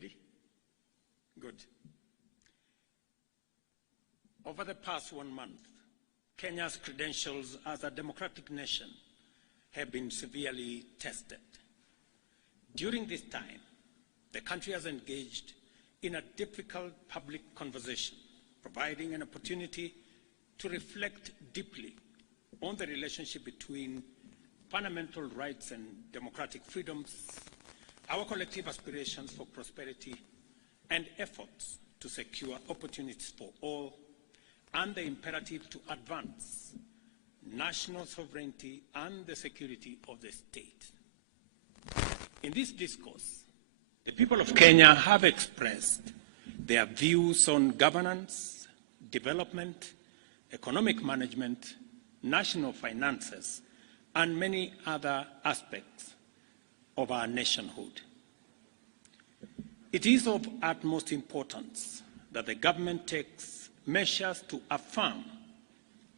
Ready? Good. Over the past 1 month, Kenya's credentials as a democratic nation have been severely tested. During this time, the country has engaged in a difficult public conversation, providing an opportunity to reflect deeply on the relationship between fundamental rights and democratic freedoms, our collective aspirations for prosperity, and efforts to secure opportunities for all, and the imperative to advance national sovereignty and the security of the state. In this discourse, the people of Kenya have expressed their views on governance, development, economic management, national finances, and many other aspects of our nationhood. It is of utmost importance that the government takes measures to affirm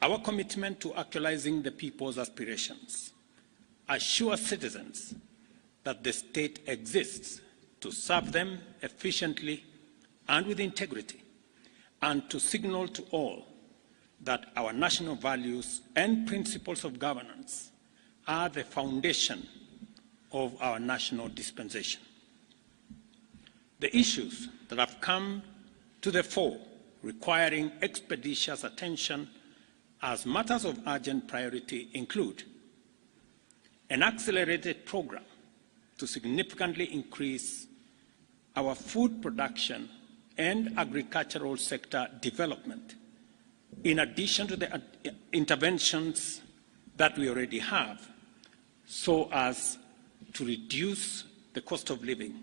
our commitment to actualizing the people's aspirations, assure citizens that the state exists to serve them efficiently and with integrity, and to signal to all that our national values and principles of governance are the foundation of our national dispensation. The issues that have come to the fore requiring expeditious attention as matters of urgent priority include an accelerated program to significantly increase our food production and agricultural sector development, in addition to the interventions that we already have, so as to reduce the cost of living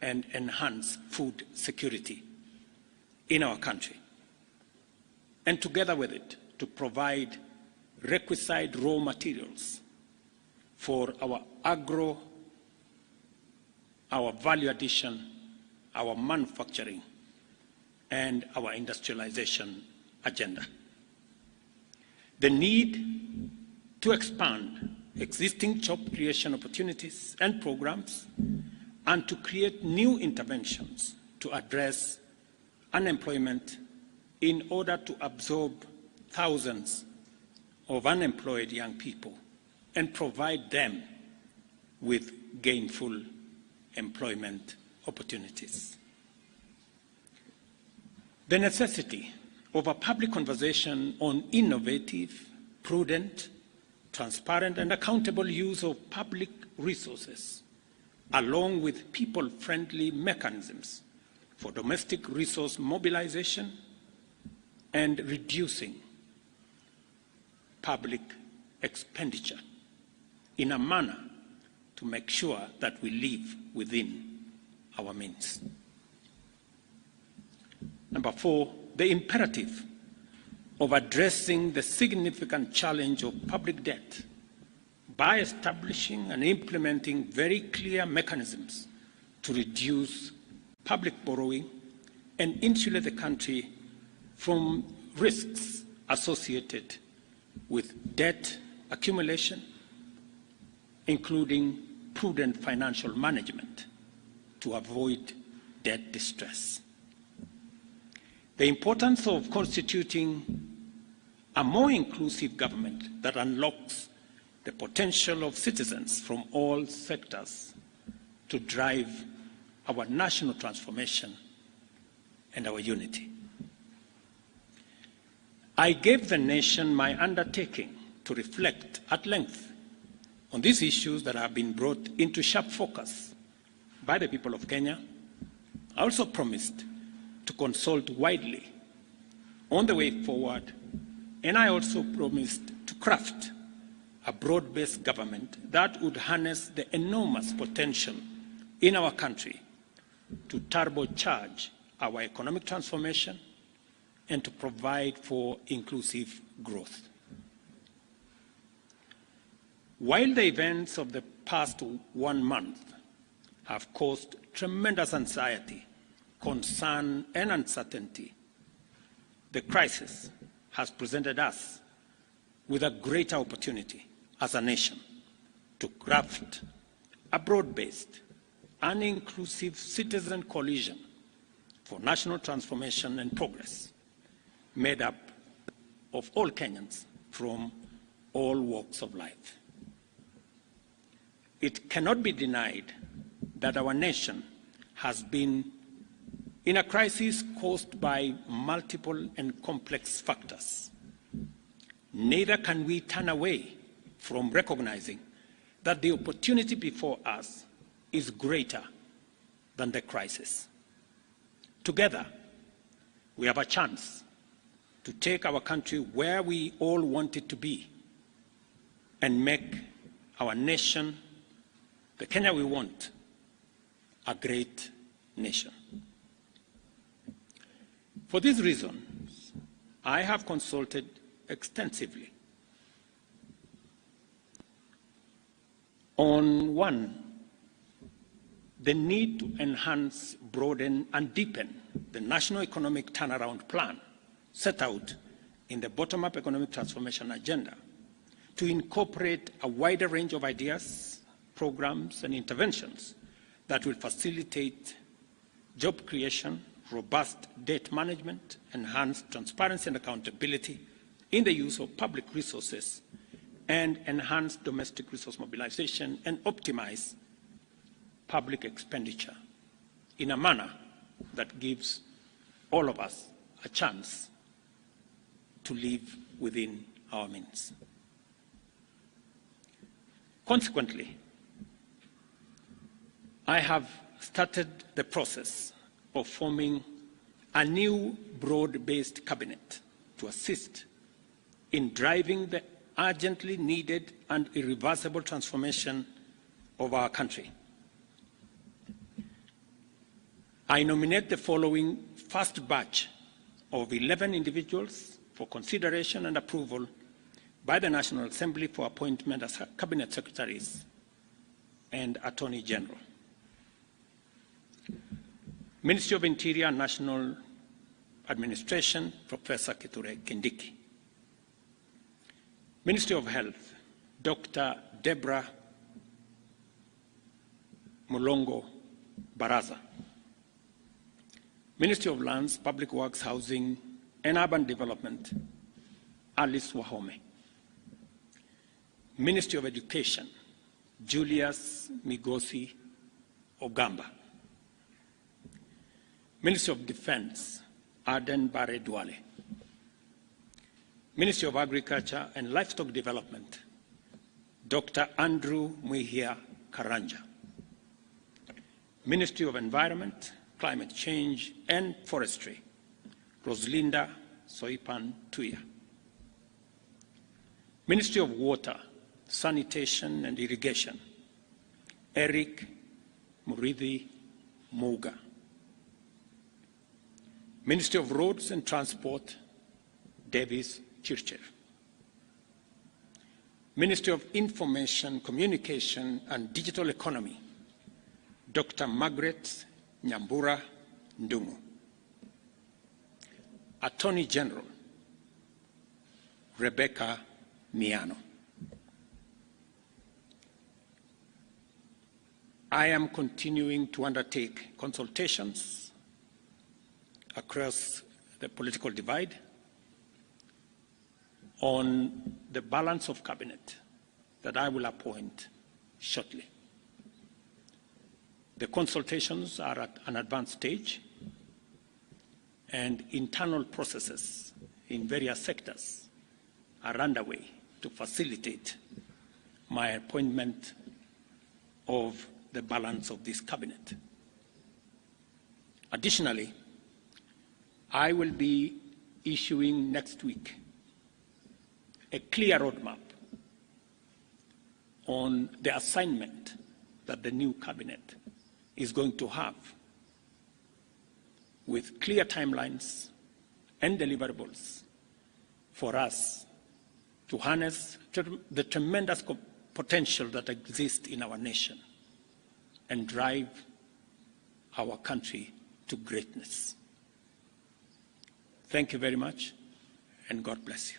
and enhance food security in our country. And together with it, to provide requisite raw materials for our our value addition, our manufacturing, and our industrialization agenda. The need to expand existing job creation opportunities and programs, and to create new interventions to address unemployment in order to absorb thousands of unemployed young people and provide them with gainful employment opportunities. The necessity of a public conversation on innovative, prudent, transparent, and accountable use of public resources, along with people-friendly mechanisms for domestic resource mobilization and reducing public expenditure in a manner to make sure that we live within our means. Number 4, the imperative of addressing the significant challenge of public debt by establishing and implementing very clear mechanisms to reduce public borrowing and insulate the country from risks associated with debt accumulation, including prudent financial management to avoid debt distress. The importance of constituting a more inclusive government that unlocks the potential of citizens from all sectors to drive our national transformation and our unity. I gave the nation my undertaking to reflect at length on these issues that have been brought into sharp focus by the people of Kenya. I also promised to consult widely on the way forward, and I also promised to craft a broad-based government that would harness the enormous potential in our country to turbocharge our economic transformation and to provide for inclusive growth. While the events of the past 1 month have caused tremendous anxiety, concern, and uncertainty, the crisis has presented us with a greater opportunity as a nation to craft a broad-based an inclusive citizen coalition for national transformation and progress, made up of all Kenyans from all walks of life. It cannot be denied that our nation has been in a crisis caused by multiple and complex factors. Neither can we turn away from recognizing that the opportunity before us is greater than the crisis. Together, we have a chance to take our country where we all want it to be and make our nation, the Kenya we want, a great nation. For this reason, I have consulted extensively on one, the need to enhance, broaden, and deepen the National Economic Turnaround Plan set out in the Bottom-up Economic Transformation Agenda to incorporate a wider range of ideas, programs, and interventions that will facilitate job creation, robust debt management, enhanced transparency and accountability in the use of public resources, and enhance domestic resource mobilization and optimize public expenditure in a manner that gives all of us a chance to live within our means. Consequently, I have started the process of forming a new broad-based cabinet to assist in driving the urgently needed and irreversible transformation of our country. I nominate the following first batch of 11 individuals for consideration and approval by the National Assembly for appointment as Cabinet Secretaries and Attorney General. Ministry of Interior and National Administration, Professor Kithure Kindiki. Ministry of Health, Dr. Deborah Mulongo Baraza. Ministry of Lands, Public Works, Housing, and Urban Development, Alice Wahome. Ministry of Education, Julius Migosi Ogamba. Ministry of Defense, Aden Bare Duale. Ministry of Agriculture and Livestock Development, Dr. Andrew Muhia Karanja. Ministry of Environment, Climate Change and Forestry, Roslinda Soipan Tuya. Ministry of Water, Sanitation and Irrigation, Eric Muridhi Muga. Ministry of Roads and Transport, Davis Chircher. Ministry of Information, Communication and Digital Economy, Dr. Margaret Nyambura Ndungu. Attorney General, Rebecca Miano. I am continuing to undertake consultations across the political divide on the balance of cabinet that I will appoint shortly. The consultations are at an advanced stage, and internal processes in various sectors are underway to facilitate my appointment of the balance of this cabinet. Additionally, I will be issuing next week a clear roadmap on the assignment that the new cabinet is going to have, with clear timelines and deliverables for us to harness the tremendous potential that exists in our nation and drive our country to greatness. Thank you very much, and God bless you.